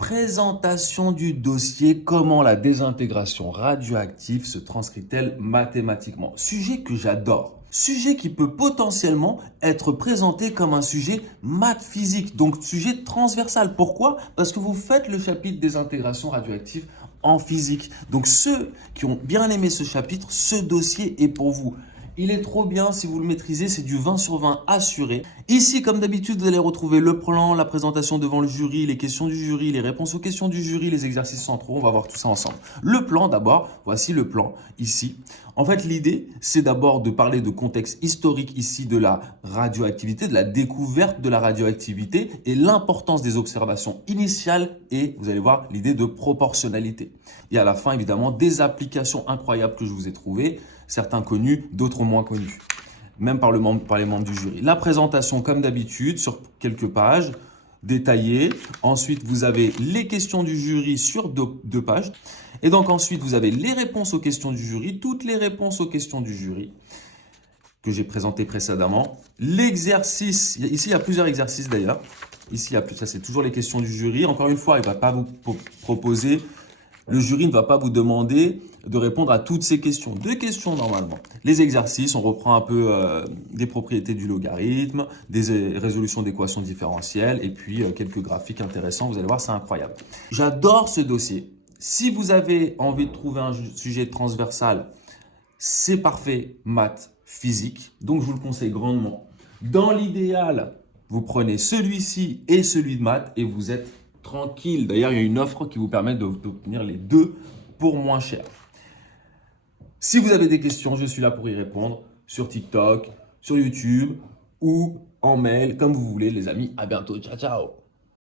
Présentation du dossier, comment la désintégration radioactive se transcrit-elle mathématiquement? Sujet que j'adore. Sujet qui peut potentiellement être présenté comme un sujet maths physique, donc sujet transversal. Pourquoi? Parce que vous faites le chapitre désintégration radioactive en physique. Donc ceux qui ont bien aimé ce chapitre, ce dossier est pour vous. Il est trop bien si vous le maîtrisez, c'est du 20 sur 20 assuré. Ici, comme d'habitude, vous allez retrouver le plan, la présentation devant le jury, les questions du jury, les réponses aux questions du jury, les exercices centraux. On va voir tout ça ensemble. Le plan d'abord, voici le plan ici. En fait, l'idée, c'est d'abord de parler de contexte historique ici de la radioactivité, de la découverte de la radioactivité et l'importance des observations initiales et, vous allez voir, l'idée de proportionnalité. Et à la fin, évidemment, des applications incroyables que je vous ai trouvées, certains connus, d'autres moins connus, même par les membres du jury. La présentation, comme d'habitude, sur quelques pages, détaillée. Ensuite, vous avez les questions du jury sur deux pages. Et donc ensuite, vous avez les réponses aux questions du jury, toutes les réponses aux questions du jury que j'ai présentées précédemment. L'exercice, ici il y a plusieurs exercices d'ailleurs. Ici, ça c'est toujours les questions du jury. Encore une fois, il ne va pas vous proposer, le jury ne va pas vous demander de répondre à toutes ces questions. Deux questions normalement. Les exercices, on reprend un peu des propriétés du logarithme, des résolutions d'équations différentielles et puis quelques graphiques intéressants. Vous allez voir, c'est incroyable. J'adore ce dossier. Si vous avez envie de trouver un sujet transversal, c'est parfait, maths, physique. Donc, je vous le conseille grandement. Dans l'idéal, vous prenez celui-ci et celui de maths et vous êtes tranquille. D'ailleurs, il y a une offre qui vous permet d'obtenir les deux pour moins cher. Si vous avez des questions, je suis là pour y répondre sur TikTok, sur YouTube ou en mail, comme vous voulez, les amis. À bientôt. Ciao, ciao.